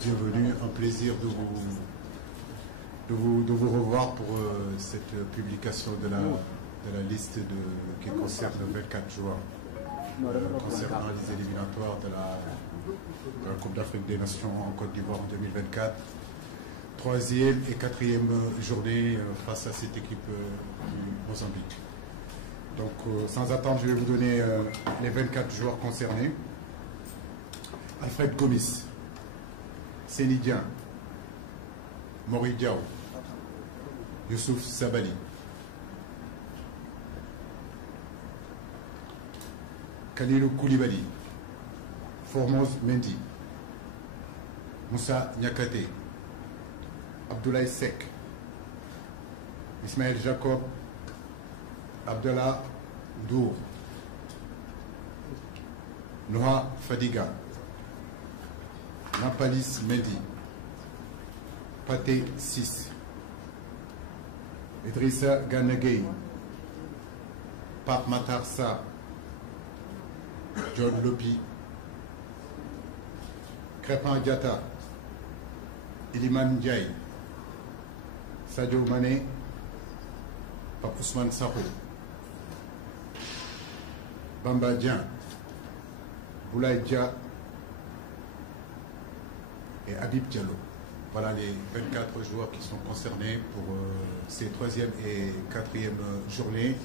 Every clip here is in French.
bienvenue, un plaisir de vous revoir pour cette publication de la liste qui concerne 24 joueurs concernant les éliminatoires de la Coupe d'Afrique des Nations en Côte d'Ivoire en 2024. Troisième et quatrième journée face à cette équipe du Mozambique. Donc sans attendre, je vais vous donner les 24 joueurs concernés. Alfred Gomis, Sénidien, Mori Diaw, Youssouf Sabali, Kalilou Koulibaly, Formose Mendy, Moussa Niakate, Abdoulaye Seck, Ismaël Jacob, Abdallah Ndour, Noah Fadiga, Nampalis Mendy, Pathé 6, Idrissa Ganagay, Pape Matar Sarr, John Lopi, Crépin Diatta, Iliman Ndiaye, Sadio Mané, Pape Ousmane Sakho, Bamba Dieng, Boulaye Dia et Habib Diallo. Voilà les 24 joueurs qui sont concernés pour ces troisième et quatrième journées.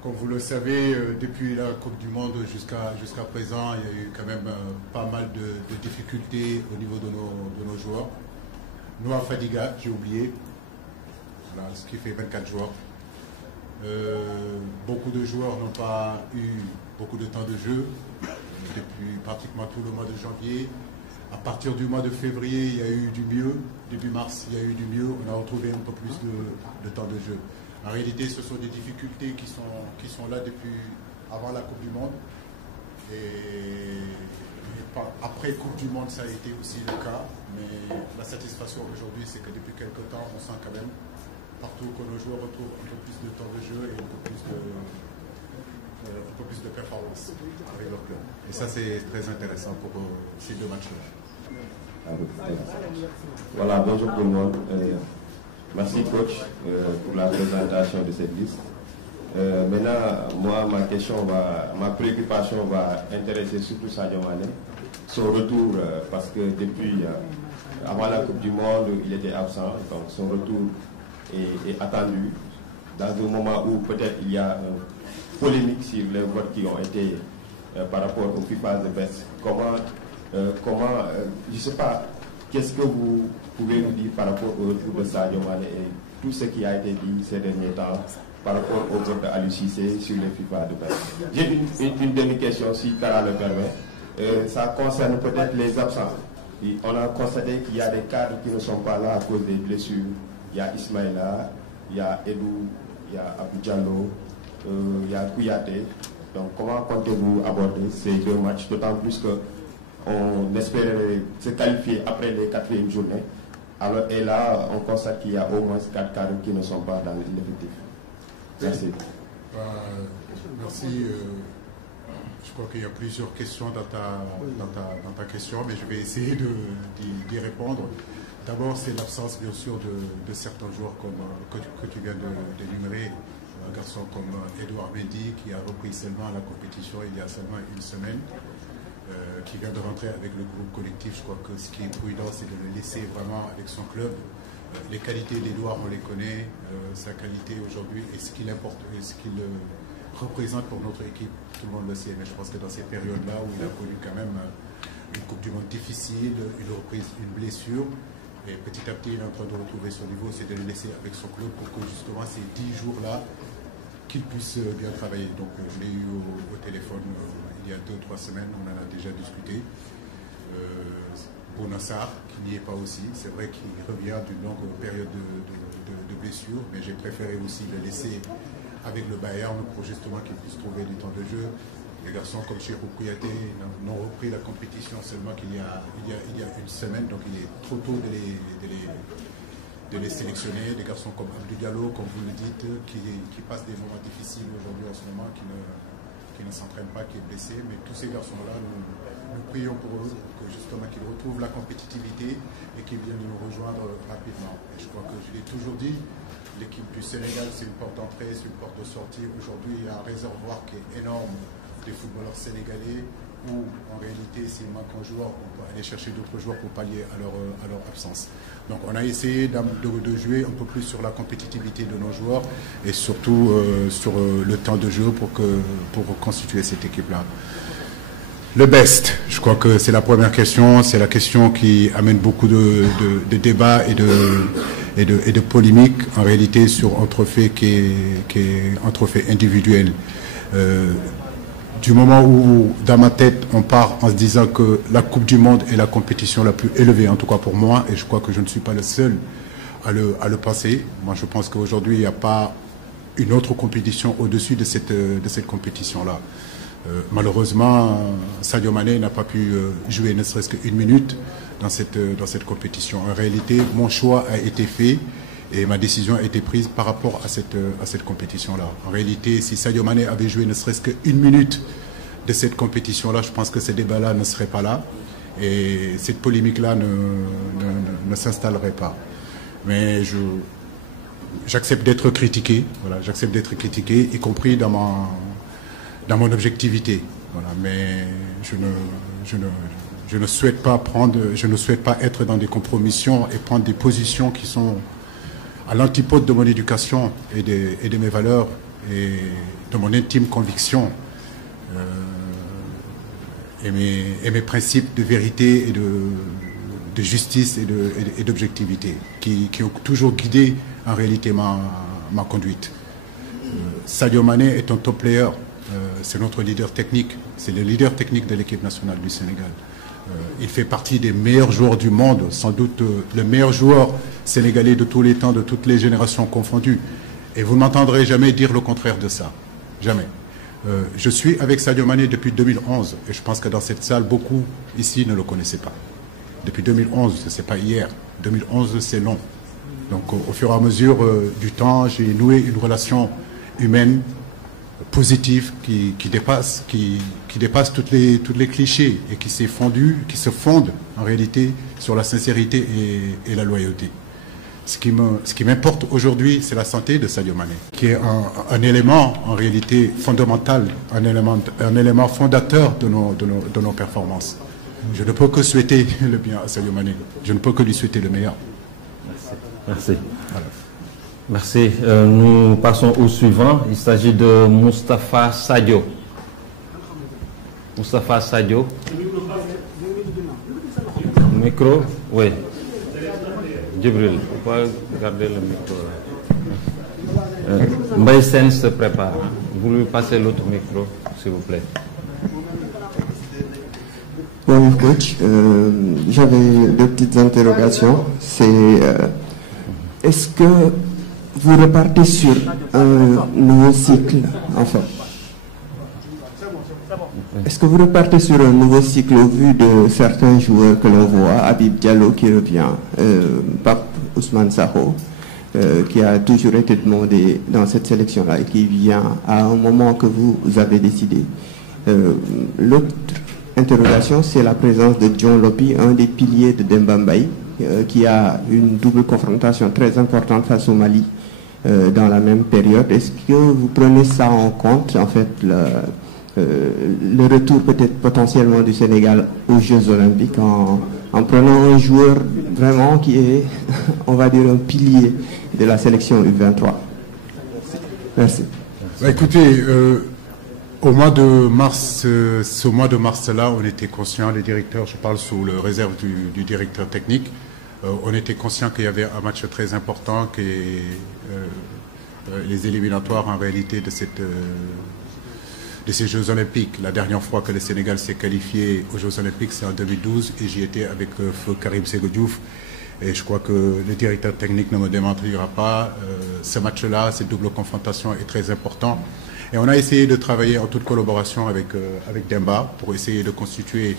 Comme vous le savez, depuis la Coupe du Monde jusqu'à présent, il y a eu quand même pas mal de difficultés au niveau de nos joueurs. Noah Fadiga, j'ai oublié, voilà, ce qui fait 24 joueurs. Beaucoup de joueurs n'ont pas eu beaucoup de temps de jeu depuis pratiquement tout le mois de janvier. À partir du mois de février, il y a eu du mieux. Début mars, il y a eu du mieux. On a retrouvé un peu plus de temps de jeu. En réalité, ce sont des difficultés qui sont là depuis avant la Coupe du Monde. Et après Coupe du Monde, ça a été aussi le cas. Mais la satisfaction aujourd'hui, c'est que depuis quelques temps, on sent quand même partout que nos joueurs retrouvent un peu plus de temps de jeu et un peu plus de performance avec leur club. Et ça, c'est très intéressant pour ces deux matchs-là. Voilà, bonjour tout le monde. Merci coach pour la présentation de cette liste. Maintenant, moi, ma préoccupation va intéresser surtout Sadio Mané. Son retour, parce que depuis avant la Coupe du Monde, il était absent, donc son retour est attendu dans un moment où peut-être il y a polémique sur les votes qui ont été par rapport au FIFA The Best. Comment je ne sais pas, qu'est-ce que vous pouvez nous dire par rapport au retour de Sadio Mané et tout ce qui a été dit ces derniers temps par rapport au vote de Aliou Cissé sur les FIFA The Best? J'ai une demi-question, si Kara le permet. Ça concerne peut-être les absents. Et on a constaté qu'il y a des cadres qui ne sont pas là à cause des blessures. Il y a Ismaïla, il y a Edou, il y a Abou Diallo, il y a Kouyaté. Donc comment comptez-vous aborder ces deux matchs, d'autant plus qu'on espérait se qualifier après les quatrièmes journées. Alors, et là, on constate qu'il y a au moins 4 cadres qui ne sont pas dans l'effectif. Merci. Merci. Je crois qu'il y a plusieurs questions dans ta question, mais je vais essayer d'y répondre. D'abord, c'est l'absence, bien sûr, de certains joueurs que tu viens d'énumérer. Un garçon comme Edouard Mendy, qui a repris seulement la compétition il y a seulement une semaine, qui vient de rentrer avec le groupe collectif. Je crois que ce qui est prudent, c'est de le laisser vraiment avec son club. Les qualités d'Edouard, on les connaît, sa qualité aujourd'hui et ce qu'il importe, et ce qu'il représente pour notre équipe, tout le monde le sait. Mais je pense que dans ces périodes-là où il a connu quand même une Coupe du Monde difficile, une reprise, une blessure, et petit à petit il est en train de retrouver son niveau, c'est de le laisser avec son club pour que justement ces 10 jours-là, qu'il puisse bien travailler. Donc je l'ai eu au téléphone il y a 2-3 semaines, on en a déjà discuté. Bonassar, qui n'y est pas aussi, c'est vrai qu'il revient d'une longue période de blessure, mais j'ai préféré aussi le laisser avec le Bayern pour justement qu'il puisse trouver du temps de jeu. Les garçons comme Cheikhou Kouyaté n'ont repris la compétition seulement qu'il y a une semaine, donc il est trop tôt de les sélectionner. Des garçons comme Abdou Diallo, comme vous le dites, qui passent des moments difficiles aujourd'hui en ce moment, qui ne s'entraîne pas, qui est blessé. Mais tous ces garçons-là, nous prions pour eux, que justement qu'ils retrouvent la compétitivité et qu'ils viennent nous rejoindre rapidement. Et je crois que je l'ai toujours dit, l'équipe du Sénégal, c'est une porte d'entrée, c'est une porte de sortie. Aujourd'hui, il y a un réservoir qui est énorme des footballeurs sénégalais où, en réalité, s'il manque un joueur, on peut aller chercher d'autres joueurs pour pallier à leur absence. Donc, on a essayé de jouer un peu plus sur la compétitivité de nos joueurs et surtout sur le temps de jeu pour reconstituer cette équipe-là. Le best, je crois que c'est la première question, c'est la question qui amène beaucoup de débats et de polémiques en réalité sur un trophée qui est un trophée individuel. Du moment où, dans ma tête, on part en se disant que la Coupe du Monde est la compétition la plus élevée, en tout cas pour moi, et je crois que je ne suis pas le seul à le penser. Moi, je pense qu'aujourd'hui, il n'y a pas une autre compétition au-dessus de cette compétition-là. Malheureusement, Sadio Mané n'a pas pu jouer ne serait-ce qu'une minute dans cette compétition. En réalité, mon choix a été fait et ma décision a été prise par rapport à cette compétition-là. En réalité, si Sadio Mané avait joué ne serait-ce qu'une minute de cette compétition-là, je pense que ce débat-là ne serait pas là et cette polémique-là ne s'installerait pas. Mais j'accepte d'être critiqué, voilà, j'accepte d'être critiqué, y compris dans mon objectivité. Voilà, mais je ne souhaite pas être dans des compromissions et prendre des positions qui sont à l'antipode de mon éducation et de mes valeurs et de mon intime conviction et mes principes de vérité et de justice et d'objectivité qui ont toujours guidé en réalité ma conduite. Sadio Mané est un top player. C'est notre leader technique, c'est le leader technique de l'équipe nationale du Sénégal. Il fait partie des meilleurs joueurs du monde, sans doute le meilleur joueur sénégalais de tous les temps, de toutes les générations confondues. Et vous ne m'entendrez jamais dire le contraire de ça. Jamais. Je suis avec Sadio Mané depuis 2011 et je pense que dans cette salle, beaucoup ici ne le connaissaient pas. Depuis 2011, ce n'est pas hier. 2011, c'est long. Donc au fur et à mesure du temps, j'ai noué une relation humaine positive qui dépasse toutes les clichés et qui se fonde en réalité sur la sincérité et la loyauté. Ce qui m'importe aujourd'hui, c'est la santé de Sadio Mané, qui est un élément en réalité fondamental, un élément fondateur de nos performances. Je ne peux que souhaiter le bien à Sadio Mané. Je ne peux que lui souhaiter le meilleur. Merci. Voilà. Merci. Nous passons au suivant. Il s'agit de Moustapha Sadio. Moustapha Sadio. Micro. Oui. Djibril, il faut pas garder le micro. Mbaye Sen se prépare. Vous lui passez l'autre micro, s'il vous plaît. Bonjour coach. J'avais deux petites interrogations. Est-ce que vous repartez sur un nouveau cycle, en fait? Est-ce que vous repartez sur un nouveau cycle au vu de certains joueurs que l'on voit, Habib Diallo qui revient, Pape Ousmane Sakho, qui a toujours été demandé dans cette sélection-là et qui vient à un moment que vous avez décidé. L'autre interrogation, c'est la présence de John Lopi, un des piliers de Demba Mbaye, qui a une double confrontation très importante face au Mali dans la même période. Est-ce que vous prenez ça en compte, en fait, le retour peut-être potentiellement du Sénégal aux Jeux Olympiques en prenant un joueur vraiment qui est, on va dire, un pilier de la sélection U23? Merci. Bah, écoutez, au mois de mars, ce mois de mars-là, on était conscient, les directeurs, je parle sous le réserve du directeur technique, on était conscient qu'il y avait un match très important, qui est les éliminatoires en réalité de ces Jeux Olympiques. La dernière fois que le Sénégal s'est qualifié aux Jeux Olympiques, c'est en 2012, et j'y étais avec feu Karim Sékou Diouf. Et je crois que le directeur technique ne me démentirra pas. Ce match-là, cette double confrontation est très important. Et on a essayé de travailler en toute collaboration avec Demba pour essayer de constituer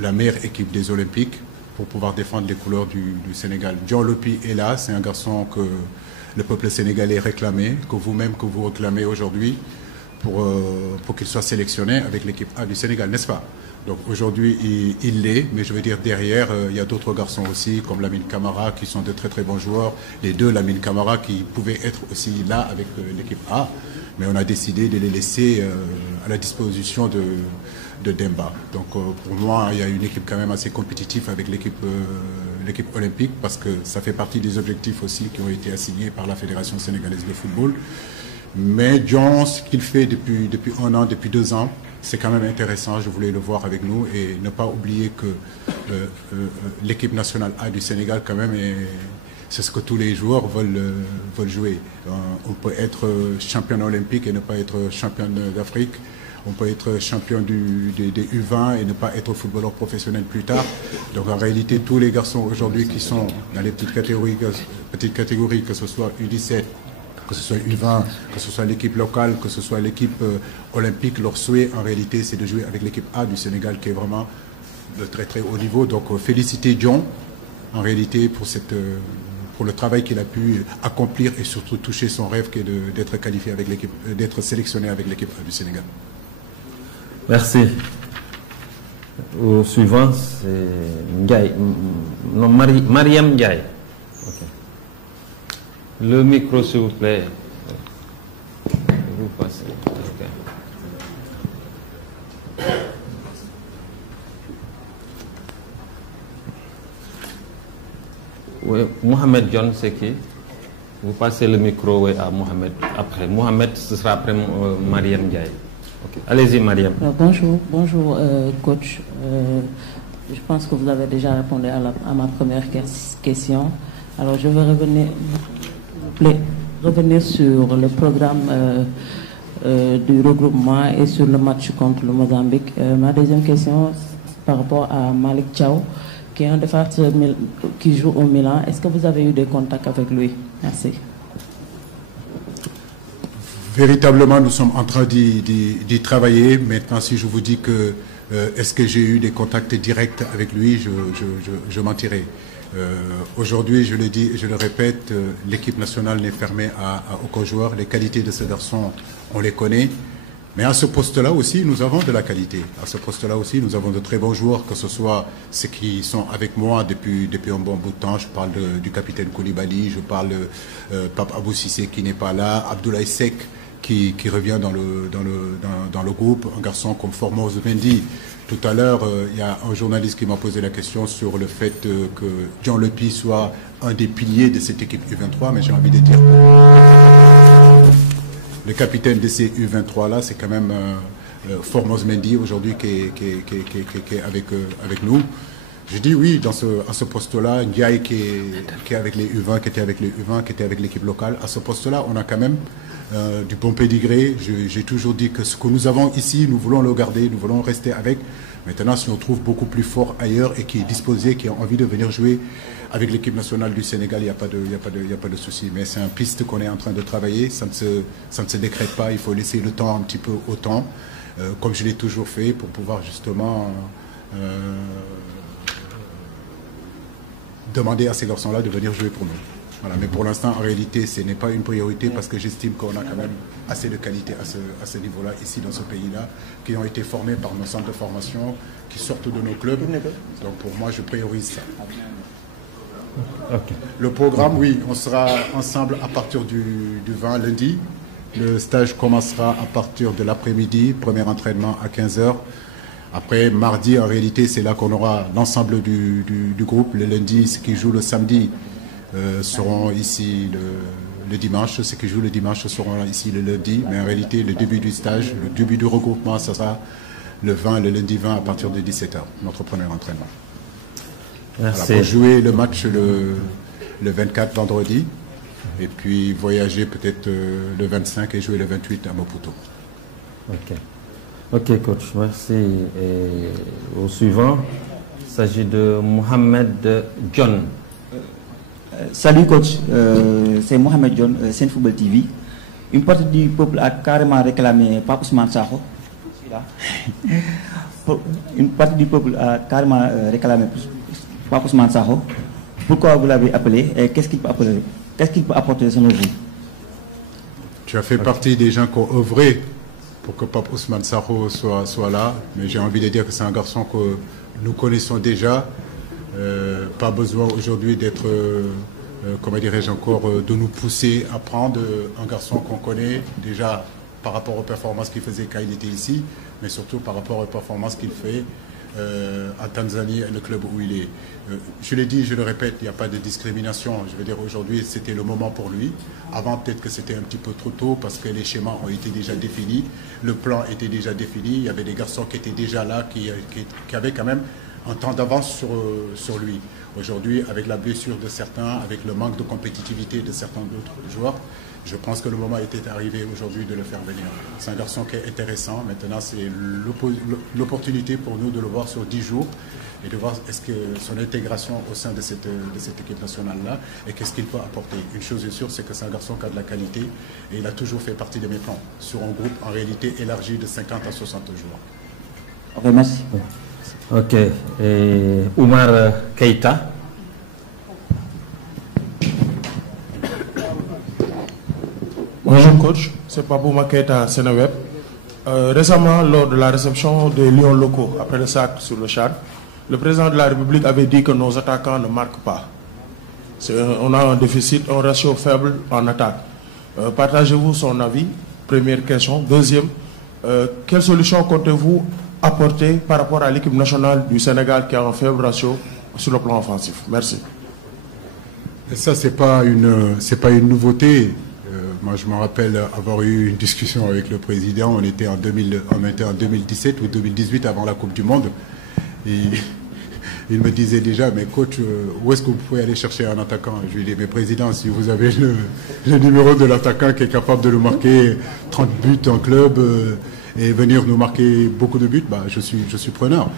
la meilleure équipe des Olympiques pour pouvoir défendre les couleurs du Sénégal. John Lopi est là, c'est un garçon que le peuple sénégalais réclamait, que vous-même, que vous réclamez aujourd'hui, pour qu'il soit sélectionné avec l'équipe A du Sénégal, n'est-ce pas? Donc aujourd'hui, il l'est, mais je veux dire, derrière, il y a d'autres garçons aussi, comme Lamine Camara, qui sont de très très bons joueurs. Les deux Lamine Camara qui pouvaient être aussi là avec l'équipe A, mais on a décidé de les laisser à la disposition de Demba. Donc pour moi, il y a une équipe quand même assez compétitive avec l'équipe olympique, parce que ça fait partie des objectifs aussi qui ont été assignés par la Fédération sénégalaise de football. Mais John, ce qu'il fait depuis 1 an, depuis 2 ans, c'est quand même intéressant. Je voulais le voir avec nous et ne pas oublier que l'équipe nationale A du Sénégal, quand même, c'est ce que tous les joueurs veulent jouer. On peut être champion olympique et ne pas être champion d'Afrique. On peut être champion des U20 et ne pas être footballeur professionnel plus tard. Donc en réalité, tous les garçons aujourd'hui qui sont dans les petites catégories, que ce soit U17, que ce soit U20, que ce soit l'équipe locale, que ce soit l'équipe olympique, leur souhait en réalité c'est de jouer avec l'équipe A du Sénégal qui est vraiment de très très haut niveau. Donc féliciter John en réalité pour le travail qu'il a pu accomplir et surtout toucher son rêve qui est d'être qualifié avec l'équipe, d'être sélectionné avec l'équipe A du Sénégal. Merci. Au suivant, c'est Ndiaye. Non, Mariam Ndiaye. Okay. Le micro, s'il vous plaît. Vous passez. Okay. Oui, Mohamed John, c'est qui? Vous passez le micro oui, à Mohamed. Après, Mohamed, ce sera après Mariam Ndiaye. Okay. Allez-y, Mariam. Bonjour, coach. Je pense que vous avez déjà répondu à ma première question. Alors, je vais revenir sur le programme du regroupement et sur le match contre le Mozambique. Ma deuxième question, par rapport à Malik Thiaw, qui est un défenseur qui joue au Milan. Est-ce que vous avez eu des contacts avec lui? Merci. Véritablement, nous sommes en train d'y travailler. Maintenant, si je vous dis que est-ce que j'ai eu des contacts directs avec lui, je mentirai. Aujourd'hui, je le dis et je le répète, l'équipe nationale n'est fermée à aucun joueur. Les qualités de ce garçon, on les connaît. Mais à ce poste-là aussi, nous avons de la qualité. À ce poste-là aussi, nous avons de très bons joueurs, que ce soit ceux qui sont avec moi depuis un bon bout de temps. Je parle du capitaine Koulibaly, je parle de Pape Abou Cissé qui n'est pas là, Abdoulaye Seck qui revient dans le groupe, un garçon comme Formose Mendy. Tout à l'heure, il y a un journaliste qui m'a posé la question sur le fait que John Lepi soit un des piliers de cette équipe U23, mais j'ai envie de dire que le capitaine de ces U23-là, c'est quand même Formose Mendy aujourd'hui qui est avec nous. Je dis oui, à ce poste-là, Ndiaye qui est avec les U20, qui était avec les U20, qui était avec l'équipe locale. À ce poste-là, on a quand même du bon pédigré. J'ai toujours dit que ce que nous avons ici, nous voulons le garder, nous voulons rester avec. Maintenant, si on trouve beaucoup plus fort ailleurs et qui est disposé, qui a envie de venir jouer avec l'équipe nationale du Sénégal, il n'y a pas de souci. Mais c'est un piste qu'on est en train de travailler. Ça ne se décrète pas. Il faut laisser le temps un petit peu au temps, comme je l'ai toujours fait, pour pouvoir justement demander à ces garçons-là de venir jouer pour nous. Voilà, mais pour l'instant, en réalité, ce n'est pas une priorité parce que j'estime qu'on a quand même assez de qualité à ce niveau-là, ici dans ce pays-là, qui ont été formés par nos centres de formation, qui sortent de nos clubs. Donc pour moi, je priorise ça. Okay. Le programme, oui, on sera ensemble à partir du 20 lundi. Le stage commencera à partir de l'après-midi, premier entraînement à 15h. Après, mardi, en réalité, c'est là qu'on aura l'ensemble du groupe. Le lundi, ceux qui jouent le samedi seront ici le dimanche. Ceux qui jouent le dimanche seront ici le lundi. Mais en réalité, le début du stage, le début du regroupement, ça sera le lundi 20 à partir de 17h, notre premier entraînement. Voilà, pour jouer le match le 24 vendredi. Et puis voyager peut-être le 25 et jouer le 28 à Maputo. Ok, coach, merci. Et au suivant, il s'agit de Mohamed John. Salut coach, c'est Mohamed John, Sen Football TV. Une partie du peuple a carrément réclamé Pape Ousmane Sakho. Une partie du peuple a carrément réclamé Pape Ousmane Sakho. Pourquoi vous l'avez appelé et qu'est-ce qu'il peut apporter selon vous? Tu as fait partie des gens qui ont œuvré Pape Ousmane Sakho soit là. Mais j'ai envie de dire que c'est un garçon que nous connaissons déjà. Pas besoin aujourd'hui d'être, comment dirais-je encore, de nous pousser à prendre un garçon qu'on connaît déjà par rapport aux performances qu'il faisait quand il était ici, mais surtout par rapport aux performances qu'il fait en Tanzanie, le club où il est. Je l'ai dit, je le répète, il n'y a pas de discrimination. Je veux dire, aujourd'hui, c'était le moment pour lui. Avant, peut-être que c'était un petit peu trop tôt parce que les schémas ont été déjà définis, le plan était déjà défini, il y avait des garçons qui étaient déjà là, qui avaient quand même un temps d'avance sur lui. Aujourd'hui, avec la blessure de certains, avec le manque de compétitivité de certains autres joueurs, je pense que le moment était arrivé aujourd'hui de le faire venir. C'est un garçon qui est intéressant. Maintenant, c'est l'opportunité pour nous de le voir sur 10 jours et de voir est-ce que son intégration au sein de cette équipe nationale-là et qu'est-ce qu'il peut apporter. Une chose est sûre, c'est que c'est un garçon qui a de la qualité et il a toujours fait partie de mes plans sur un groupe en réalité élargi de 50 à 60 joueurs. Ok, merci. Ok. Et Oumar Keïta. Bonjour coach, c'est Papouma Keïta, Sénéweb. Récemment, lors de la réception des Lions locaux après le sac sur le Tchad, le président de la République avait dit que nos attaquants ne marquent pas. On a un déficit, un ratio faible en attaque. Partagez-vous son avis? Première question. Deuxième, quelle solution comptez-vous apporter par rapport à l'équipe nationale du Sénégal qui a un faible ratio sur le plan offensif? Merci. Et ça, c'est pas une nouveauté. Moi, je me rappelle avoir eu une discussion avec le président. On était en 2017 ou 2018 avant la Coupe du Monde. Et il me disait déjà, mais coach, où est-ce que vous pouvez aller chercher un attaquant? Je lui ai dit, mais président, si vous avez le numéro de l'attaquant qui est capable de nous marquer 30 buts en club et venir nous marquer beaucoup de buts, bah, je suis preneur.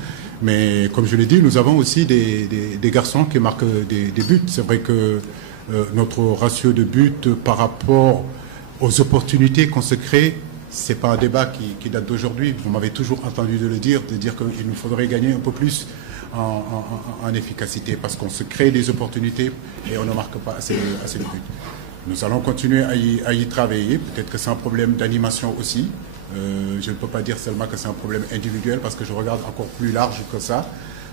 Mais comme je l'ai dit, nous avons aussi des garçons qui marquent des buts. C'est vrai que notre ratio de buts par rapport aux opportunités qu'on se crée, ce n'est pas un débat qui date d'aujourd'hui. Vous m'avez toujours entendu de dire qu'il nous faudrait gagner un peu plus en efficacité parce qu'on se crée des opportunités et on ne marque pas assez de buts. Nous allons continuer à y travailler. Peut-être que c'est un problème d'animation aussi. Je ne peux pas dire seulement que c'est un problème individuel parce que je regarde encore plus large que ça.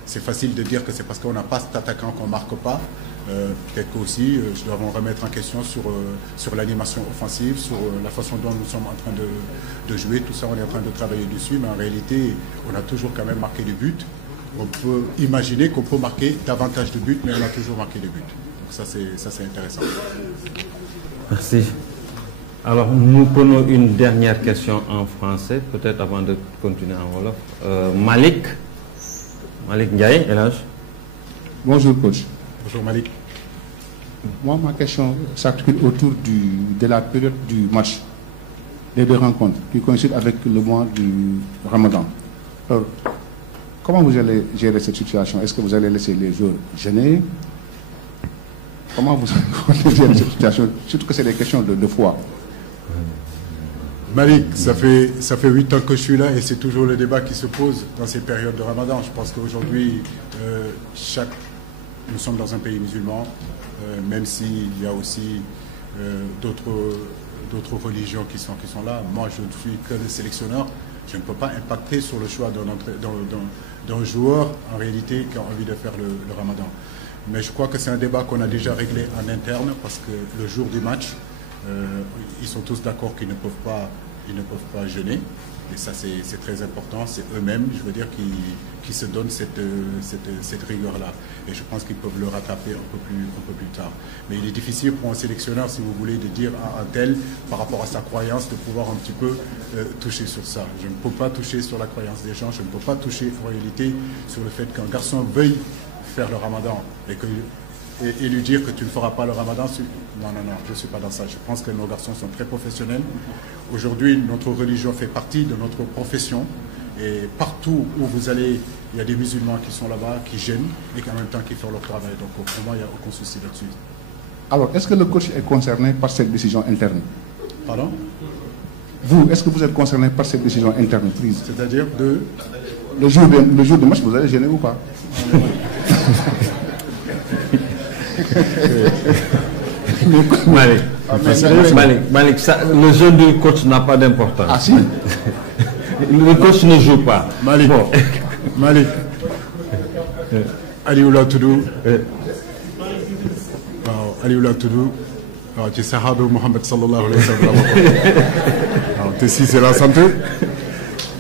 C'est facile de dire que c'est parce qu'on n'a pas cet attaquant qu'on ne marque pas. Peut-être qu'aussi, je dois me remettre en question sur l'animation offensive, sur la façon dont nous sommes en train de jouer. Tout ça, on est en train de travailler dessus. Mais en réalité, on a toujours quand même marqué des buts. On peut imaginer qu'on peut marquer davantage de buts, mais on a toujours marqué des buts. Donc ça, c'est intéressant. Merci. Alors, nous prenons une dernière question en français, peut-être avant de continuer en wolof. Malik Ndiaye, Elhaj. Bonjour coach. Bonjour Malik. Moi, ma question s'articule autour de la période du match, des deux rencontres, qui coïncident avec le mois du Ramadan. Alors, comment vous allez gérer cette situation? Est-ce que vous allez laisser les joueurs jeûner? Comment vous allez gérer cette situation? Surtout que c'est des questions de foi. Malik, ça fait 8 ans que je suis là et c'est toujours le débat qui se pose dans ces périodes de Ramadan. Je pense qu'aujourd'hui, nous sommes dans un pays musulman, même s'il y a aussi d'autres religions qui sont là. Moi, je ne suis que le sélectionneur. Je ne peux pas impacter sur le choix d'un joueur, en réalité, qui a envie de faire le Ramadan. Mais je crois que c'est un débat qu'on a déjà réglé en interne parce que le jour du match, ils sont tous d'accord qu'ils ne peuvent pas jeûner. Et ça, c'est très important. C'est eux-mêmes, je veux dire, qui se donnent cette rigueur-là. Et je pense qu'ils peuvent le rattraper un peu plus tard. Mais il est difficile pour un sélectionneur, si vous voulez, de dire à un tel, par rapport à sa croyance, de pouvoir un petit peu toucher sur ça. Je ne peux pas toucher sur la croyance des gens. Je ne peux pas toucher, en réalité, sur le fait qu'un garçon veuille faire le Ramadan et lui dire que tu ne feras pas le Ramadan. Non, je ne suis pas dans ça. Je pense que nos garçons sont très professionnels. Aujourd'hui, notre religion fait partie de notre profession. Et partout où vous allez, il y a des musulmans qui sont là-bas, qui gênent et qui en même temps qui font leur travail. Donc pour moi, il n'y a aucun souci là-dessus. Alors, est-ce que le coach est concerné par cette décision interne? Pardon? Vous, est-ce que vous êtes concerné par cette décision interne prise? C'est-à-dire le jour de match, vous allez gêner ou pas? Malik, le jeu du coach n'a pas d'importance. Ah si? Le coach ne joue pas. Malik. Bon. Malik. Aliou la tudd. waaw Aliou la tudd. waaw ci saxaaba Muhammad sallallahu alayhi wa sallam. waaw te Cissé la sant.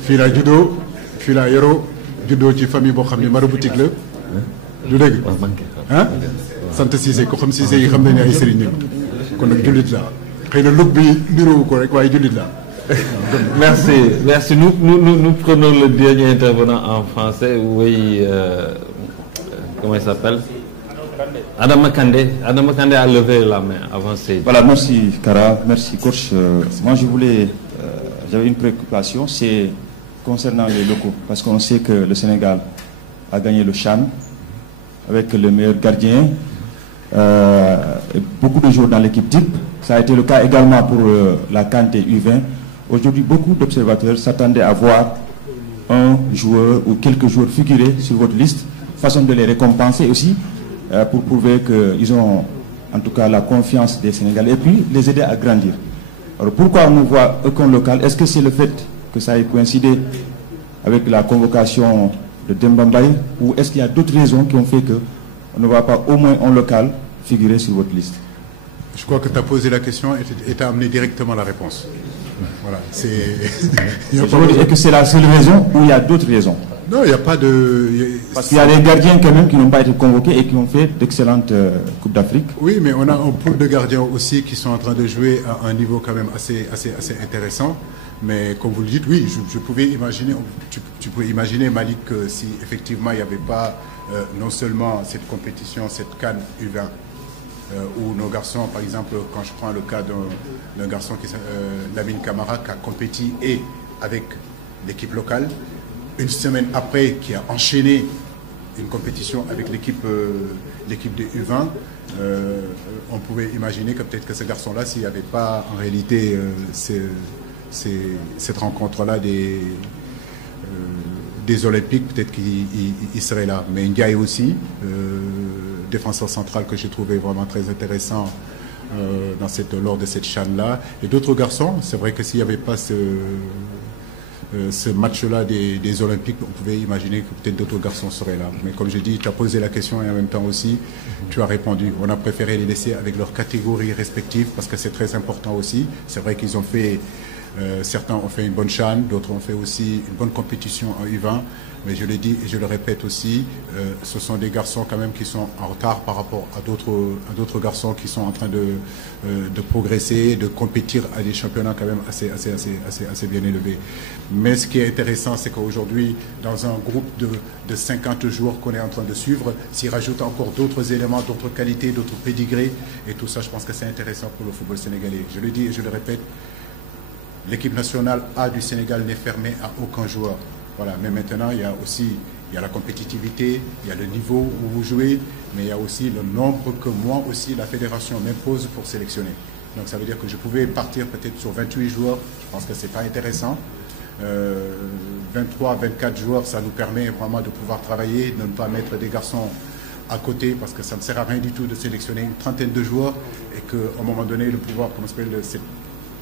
fii laa juddoo. fii laa yoroo. juddoo ci famille boo xam ne maraboutique la. du dëgg. ah sant Cissé ko xam Cissé yi xam nañu ay sëriñ lañu. kon nag jullit laa. xëy na look bi nirowu ko rek waaye jullit laa. Merci, merci. Nous prenons le dernier intervenant en français. Oui, comment il s'appelle? Adam Makandé. Adam Makandé a levé la main avant Seyd. Voilà, merci Kara, merci coach. Moi j'avais une préoccupation, c'est concernant les locaux, parce qu'on sait que le Sénégal a gagné le CHAN avec le meilleur gardien, et beaucoup de joueurs dans l'équipe type. Ça a été le cas également pour la CAN U20. Aujourd'hui, beaucoup d'observateurs s'attendaient à voir un joueur ou quelques joueurs figurer sur votre liste, façon de les récompenser aussi, pour prouver qu'ils ont en tout cas la confiance des Sénégalais et puis les aider à grandir. Alors pourquoi on ne voit aucun local? Est-ce que c'est le fait que ça ait coïncidé avec la convocation de Demba Mbaye, ou est-ce qu'il y a d'autres raisons qui ont fait qu'on ne voit pas au moins un local figurer sur votre liste? Je crois que tu as posé la question et tu as amené directement la réponse. Voilà, c'est... Est-ce que c'est la seule raison ou il y a d'autres raisons? Non, il n'y a pas de... Parce qu'il y a des gardiens quand même qui n'ont pas été convoqués et qui ont fait d'excellentes Coupes d'Afrique. Oui, mais on a un pool de gardiens aussi qui sont en train de jouer à un niveau quand même assez intéressant. Mais comme vous le dites, oui, je pouvais imaginer, tu pouvais imaginer, Malik, que si effectivement il n'y avait pas non seulement cette compétition, cette CAN U20, où nos garçons, par exemple, quand je prends le cas d'un garçon qui Lamine Camara, qui a compéti et avec l'équipe locale, une semaine après, qui a enchaîné une compétition avec l'équipe de U20, on pouvait imaginer que peut-être que ce garçon-là, s'il n'y avait pas en réalité cette rencontre-là des Olympiques, peut-être qu'il serait là. Mais Ndiaye aussi, défenseur central que j'ai trouvé vraiment très intéressant lors de cette CHAN-là. Et d'autres garçons, c'est vrai que s'il n'y avait pas ce match-là des Olympiques, on pouvait imaginer que peut-être d'autres garçons seraient là. Mais comme j'ai dit, tu as posé la question et en même temps aussi, tu as répondu. On a préféré les laisser avec leurs catégories respectives parce que c'est très important aussi. C'est vrai qu'ils ont fait... certains ont fait une bonne CHAN, d'autres ont fait aussi une bonne compétition en U20, mais je le dis et je le répète aussi, ce sont des garçons quand même qui sont en retard par rapport à d'autres garçons qui sont en train de progresser, de compétir à des championnats quand même assez bien élevés. Mais ce qui est intéressant, c'est qu'aujourd'hui, dans un groupe de 50 joueurs qu'on est en train de suivre, s'y rajoutent encore d'autres éléments, d'autres qualités, d'autres pédigrés, et tout ça, je pense que c'est intéressant pour le football sénégalais. Je le dis et je le répète, l'équipe nationale A du Sénégal n'est fermée à aucun joueur. Voilà. Mais maintenant, il y a la compétitivité, il y a le niveau où vous jouez, mais il y a aussi le nombre que moi aussi, la fédération m'impose pour sélectionner. Donc ça veut dire que je pouvais partir peut-être sur 28 joueurs. Je pense que ce n'est pas intéressant. 23, 24 joueurs, ça nous permet vraiment de pouvoir travailler, de ne pas mettre des garçons à côté, parce que ça ne sert à rien du tout de sélectionner une trentaine de joueurs et qu'à un moment donné, le pouvoir, comment s'appelle,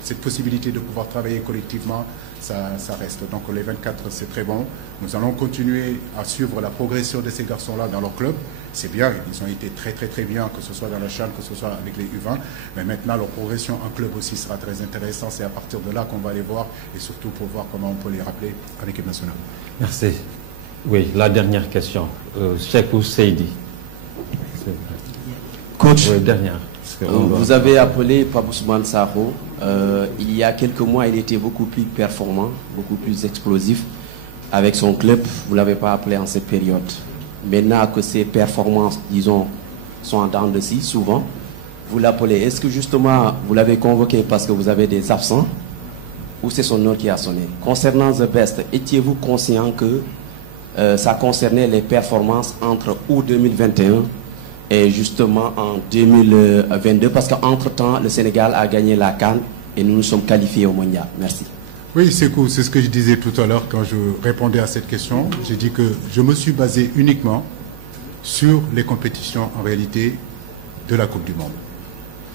cette possibilité de pouvoir travailler collectivement, ça reste. Donc les 24, c'est très bon. Nous allons continuer à suivre la progression de ces garçons-là dans leur club. C'est bien, ils ont été très bien, que ce soit dans la CHAN, que ce soit avec les U20. Mais maintenant, leur progression en club aussi sera très intéressante. C'est à partir de là qu'on va les voir et surtout pour voir comment on peut les rappeler en équipe nationale. Merci. Oui, la dernière question. Cheikhou Seydi. Coach, oui, dernière. Vous avez appelé Pape Ousmane Sakho. Il y a quelques mois, il était beaucoup plus performant, beaucoup plus explosif avec son club. Vous ne l'avez pas appelé en cette période. Maintenant que ses performances, disons, sont en dents de scie, souvent, vous l'appelez. Est-ce que justement, vous l'avez convoqué parce que vous avez des absents ou c'est son nom qui a sonné? Concernant The Best, étiez-vous conscient que ça concernait les performances entre août 2021 et justement en 2022, parce qu'entre-temps, le Sénégal a gagné la CAN et nous nous sommes qualifiés au mondial. Merci. Oui, c'est cool. C'est ce que je disais tout à l'heure quand je répondais à cette question. J'ai dit que je me suis basé uniquement sur les compétitions en réalité de la Coupe du Monde.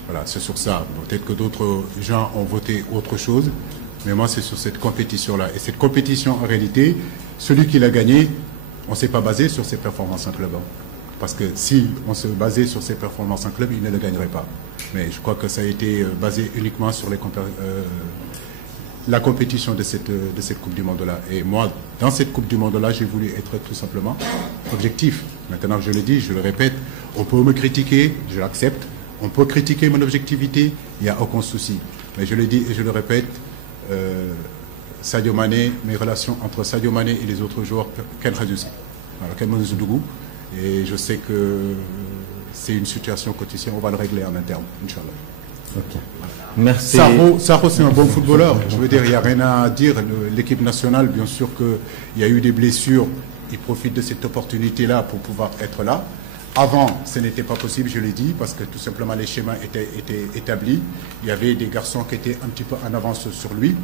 Voilà, c'est sur ça. Peut-être que d'autres gens ont voté autre chose. Mais moi, c'est sur cette compétition-là. Et cette compétition, en réalité, celui qui l'a gagné, on ne s'est pas basé sur ses performances en club. Parce que si on se basait sur ses performances en club, il ne le gagnerait pas. Mais je crois que ça a été basé uniquement sur la compétition de cette Coupe du Monde-là. Et moi, dans cette Coupe du Monde-là, j'ai voulu être tout simplement objectif. Maintenant, je le dis, je le répète, on peut me critiquer, je l'accepte. On peut critiquer mon objectivité, il n'y a aucun souci. Mais je le dis et je le répète, Sadio Mané, mes relations entre Sadio Mané et les autres joueurs, quel résultat. Et je sais que c'est une situation quotidienne, on va le régler en interne, Inch'Allah. Ok. Merci. Sarro, c'est un bon footballeur. Je veux dire, il n'y a rien à dire. L'équipe nationale, bien sûr qu'il y a eu des blessures. Il profite de cette opportunité-là pour pouvoir être là. Avant, ce n'était pas possible, je l'ai dit, parce que tout simplement les schémas étaient établis. Il y avait des garçons qui étaient un petit peu en avance sur lui.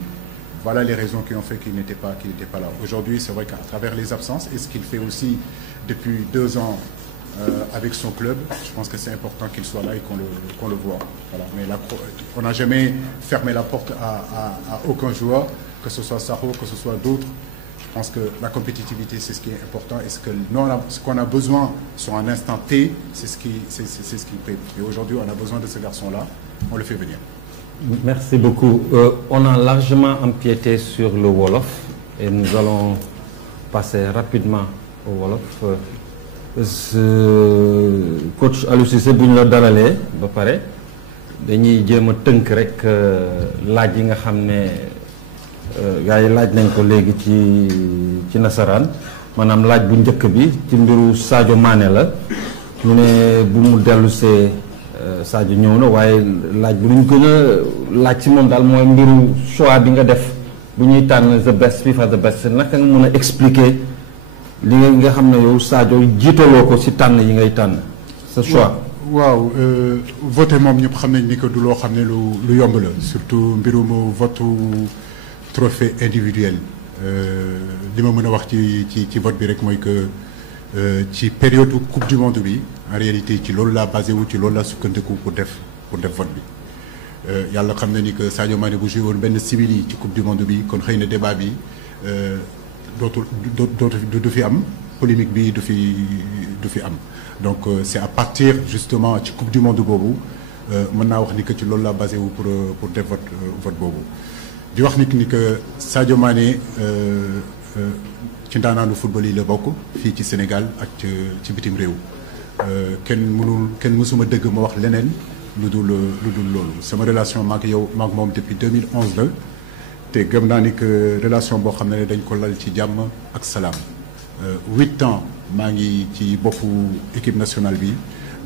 Voilà les raisons qui ont fait qu'il n'était pas là. Aujourd'hui, c'est vrai qu'à travers les absences, et ce qu'il fait aussi depuis 2 ans avec son club, je pense que c'est important qu'il soit là et qu'on le voit. Voilà. Mais là, on n'a jamais fermé la porte à aucun joueur, que ce soit Sarro, que ce soit d'autres. Je pense que la compétitivité, c'est ce qui est important, et ce qu'on a besoin sur un instant T, c'est ce qui paye. Et aujourd'hui, on a besoin de ce garçon-là, on le fait venir. Merci beaucoup. On a largement empiété sur le Wolof et nous allons passer rapidement au Wolof. Coach Aliou Cissé, bu ñu la dalalee ba pare dañuy jéem a tënk rek laaj yi nga xam ne gars yi laaj nañ ko léegi ci nasaraan maanaam laaj bu njëkk bi ci mbiru Sadio Mané la ñu ne bu mu dellusee Sadio ñëw na waaye laaj bu ñu gën a laaj ci moom daal mooy mbiru choix bi nga def bu ñuy tànn the best FIFA the best naka nga mën a expliquer li nga xam ne yow Sadio jiitaloo ko ci tànn yi ngay tànn sa choix. waaw voté moom ñëpp xam nañ ni que du loo xam ne lu yomb la surtout mbirum votu trophée individuel li ma mën a wax ci vote bi rek mooy que ci période coupe du monde bi en réalité ci loolu laa basé wu ci loolu laa sukkandiku pour def vote bi yàlla xam na ni que Sadio Mané bu joué woon benn simili ci coupe du monde bi kon xëy na débat bi du fi am polémique bi du fi am donc c'est à partir justement ci coupe du monde boobu mën naa wax ni que ci loolu laa basé wu pour def vote boobu di wax ni que Sadio Mané ci ndaanaanu football yi la bokk fii ci Sénégal ak ci bitim réew kenn mësuma dëgg ma wax leneen lu dul loolu sama relation maak moom depuis 2011 la te gëm naa ni que relation boo xam ne dañ ko lal ci jàmm ak salaam 8 ans maa ngi ci boppu équipe nationale bi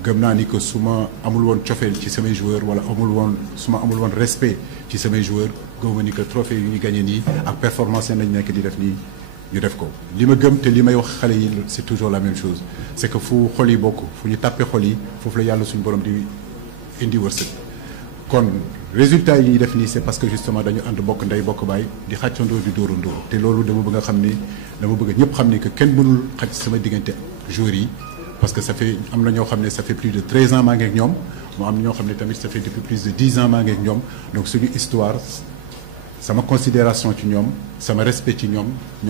gëm naa ni que su ma amul woon cofeel ci samay joueurs wala su ma amul woon respect ci samay joueurs gëm ma ni que trophée yu ñu gagné nii ak performance yi nañ nekk di def nii ñu def ko. li ma gëm te li may wax xale yi c'est toujours la même chose c'est que fu xol yi bokk fu ñu tàppee xol yi foofu la yàlla suñu borom di indi wërsëg kon résultat yi ñuy def nii c'est parce que justement dañu ànd bokk ndey bokk baay di xàccandoo di dóorandoo te loolu dama bëgg a xam ni dama bëgg ñëpp xam ni que kenn mënul xaj sama diggante joueurs yi parce que am na ñoo xam ne ça fait plus de 13 ans maa ngi ak ñoom moo am na ñoo xam ne tamit ça fait depuis plus de 10 ans maa ngi ak ñoom donc suñu histoire sama considération ci ñoom sama respect ci ñoom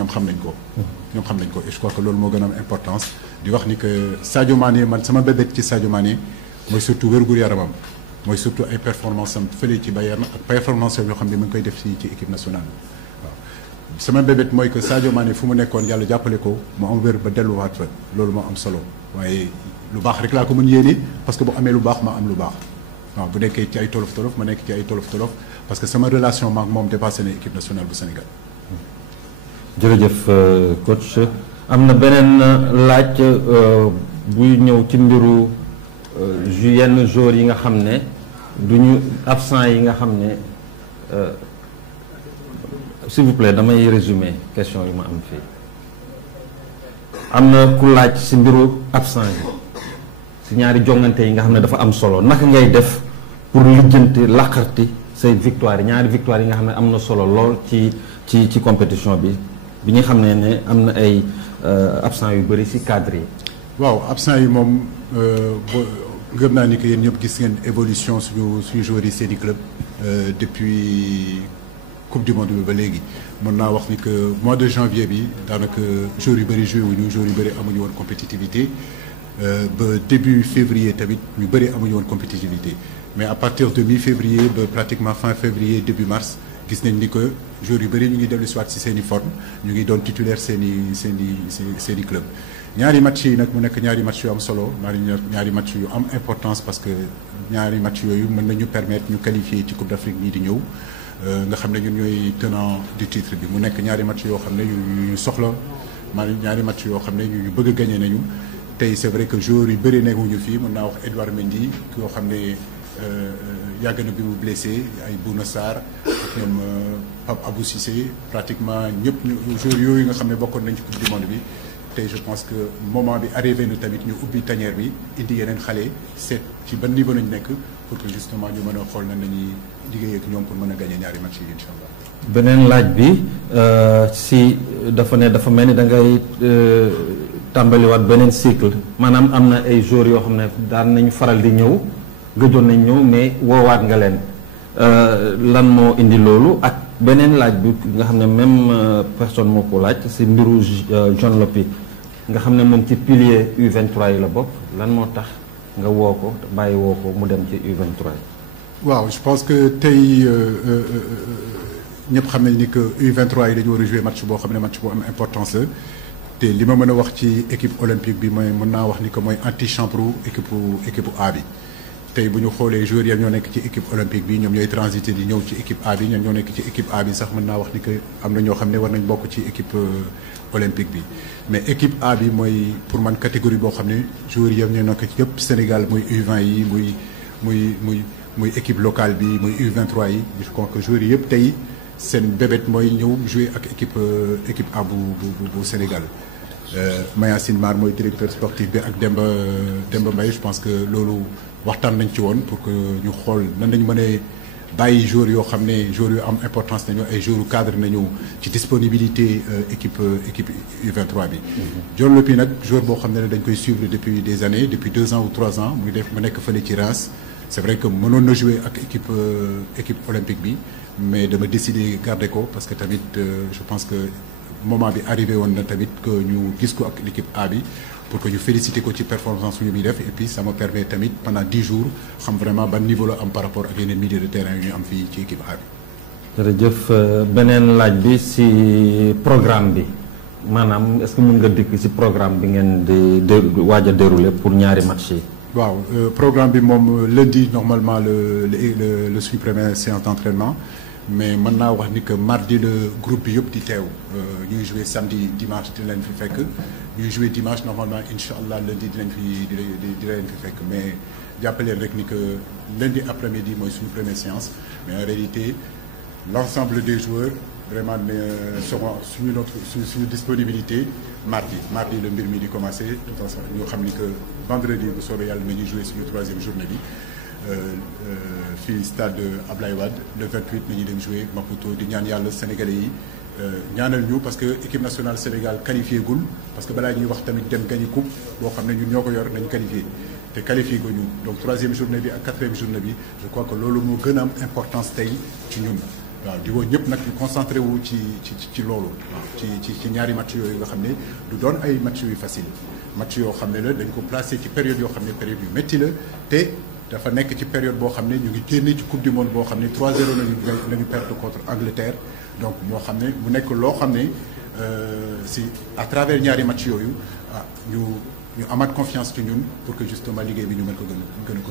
xam nañ ko. et je crois que loolu moo gën a am importance di wax ni que Sadio Mané man sama bébét ci Sadio Mané mooy surtout wérgu yaramam mooy surtout ay performance am fële ci Bayern ak performance yoo xam ne mu ngi koy def ci équipe nationale waaw. sama bébét mooy que Sadio Mané fu mu nekkoon yàlla jàppale ko mu am wér ba delluwaat fa loolu moo am solo waaye lu baax rek laa ko mën yéene parce que bu amee lu baax ma am lu baax waaw bu nekkee ci ay tolof-tolof ma nekk ci ay tolof-tolof parce que sama relation maak moom dépassé na équipe nationale bu Sénégal. jërëjëf coach am na beneen laaj buy ñëw ci mbiru yenn joueurs yi nga xam ne du ñu absent yi nga xam ne s'il vous plaît damay résumer question yi ma am fii am na ku laaj ci mbiru absent yi ci ñaari jongante yi nga xam ne dafa am solo naka ngay def pour lijjanti laqarti say victoire ñaari victoire yi nga xam ne am na solo lool ci compétition bi ñu xam ne am na ay absent yu bëri ci cadre yi. waaw absent yi moom gëm naa ni que yéen ñëpp gis ngeen évolution suñu joueurs yi seeni club depuis coupe du monde bi ba léegi mën naa wax ni que mois de janvier bi daanaka joueurs yu bëri joué wuñu joueurs yu bëri amuñu woon compétitivité ba début février tamit ñu bëri amuñu woon compétitivité mais à partir de mi-février ba pratiquement fin février début mars gis nañ ni que joueurs yu bëri ñu ngi dellu si waat si seen i forme ñu ngi doon titulaire seen i club ñaari match yi nag mu nekk ñaari match yu am solo ñaari match yu am importance parce que ñaari match yooyu mën nañu permettre ñu qualifier ci Coupe d'Afrique bii di ñëw nga xam ne ñun ñooy tenant du titre bi mu nekk ñaari match yoo xam ne yu soxla maanaam ñaari match yoo xam ne ñu bëgg a gagné nañu tey c'est vrai que joueurs yu bëri nekkuñu fii mën naa wax Edouard Mendy yoo xam ne yàgg na bi mu blessé ay Bouna Sarr ak ñoom Pape Abou Cissé pratiquement ñëpp joueurs yooyu nga xam ne bokkoon nañ ci Coupe du monde bi tey je pense que moment bi arrivé na tamit ñu ubbi tanière bi indi yeneen xale seet ci ban niveau nañ nekk pour que justement ñu mën a xool na nañuy liggéey ak ñoom pour mën a gagné ñaari match yi incha allah. beneen laaj bi si dafa mel ni da ngay tàmbaliwaat beneen cycle maanaam am na ay joueurs yoo xam ne daan nañu faral di ñëw gëjoon nañ ñëw mais woowaat nga leen lan moo indi loolu ak beneen laaj bi nga xam ne même personne moo ko laaj si mbiru John Lopy nga xam ne moom ci pilier U23 yi la bokk lan moo tax nga woo ko bàyyi woo ko mu dem ci U23 yi. waaw je pense que tey ñëpp xam nañ ni que U23 yi dañu war a jouer match boo xam ne match bu am importance la te li ma mën a wax ci équipe olympique bi mooy mën naa wax ni que mooy antichambre équipe A bi. tey bu ñu xoolee joueurs yi ñoo nekk ci équipe olympique bi ñoom ñooy transité di ñëw ci équipe A bi ñoom ñoo nekk ci équipe A bi sax mën naa wax ni que am na ñoo xam ne war nañ bokk ci équipe olympique bi mais équipe A bi mooy pour man catégorie boo xam ne joueurs yi ñoo nekk ci yëpp Sénégal muy U20 yi muy équipe locale bi muy U23 yi je crois que joueurs yi yëpp tey seen bébét mooy ñëw jouer ak équipe A bu Sénégal Mayacine Mar mooy directeur sportif bi ak Demba Mbaye je pense que loolu waxtaan nañ ci woon pour que ñu xool nan nañu mën a bàyyi joueurs yoo xam ne joueurs yu am importance nañu ay joueurs cadre nañu ci disponibilité équipe U23 bi. John Lopy nag joueur boo xam ne dañ koy suivre depuis des années depuis 2 ans ou 3 ans mu nekk fële ci Reims c'est vrai que mënoon na jouer ak équipe olympique bi mais dama décider garder ko parce que tamit je pense que moment bi arrivé woon na tamit que ñu gis ko ak l'équipe A bi. pour que ñu féliciter ko ci performance suñu muy def et puis ça me permet tamit pendant 10 jours xam vraiment ban niveau la am par rapport ak yeneen milieu de terrain yu ñu am fii ci équipe A bi. jërëjëf beneen laaj bi si programme bi maanaam est-ce que mën nga dikk si programme bi ngeen di waaj a dérouler pour ñaari match yi. waaw programme bi moom lundi normalement le suñu première séance d'entraînement mais mën naa wax ni que mardi le groupe bi yëpp di teew ñuy jouer samedi dimanche di leen fi fekk ñuy jouer dimanche normalement incha allah lundi di leen fi fekk mais jàppaleen rek ni que lundi après-midi mooy suñu première séance mais en réalité l'ensemble des joueurs vraiment seront suñu disponibilité mardi la mbir mi di commencer tout en ñu xam ni que vendredi bu soobee yàlla na ñuy jouer suñu 3e journée bi fii stade Ablaye Wade le 28 nañu dem jouer Maputo di ñaan yàlla sénégalais yi ñaanal ñu parce que équipe nationale Sénégal qualifié gul parce que balaa ñuy wax tamit dem gagner coupe boo xam ne ñun ñoo ko yor nañu qualifié te qualifié ko ñu donc 3e journée bi ak 4e journée bi je crois que loolu moo gën a am importance tey ci ñun waaw di woo ñëpp nag ñu concentré wu ci loolu waaw ci ñaari match yooyu nga xam ne du doon ay match yu facile match yoo xam ne la dañ ko placé ci période yoo xam ne période yu métti la te dafa nekk ci période boo xam ne ñu ngi génne ci coupe du monde boo xam ne 3-0 lañu perdre contre Angleterre donc moo xam ne mu nekk loo xam ne si à travers ñaari match yooyu ñu amaat confiance ci ñun pour que justement liggéey bi ñu mën ko gën a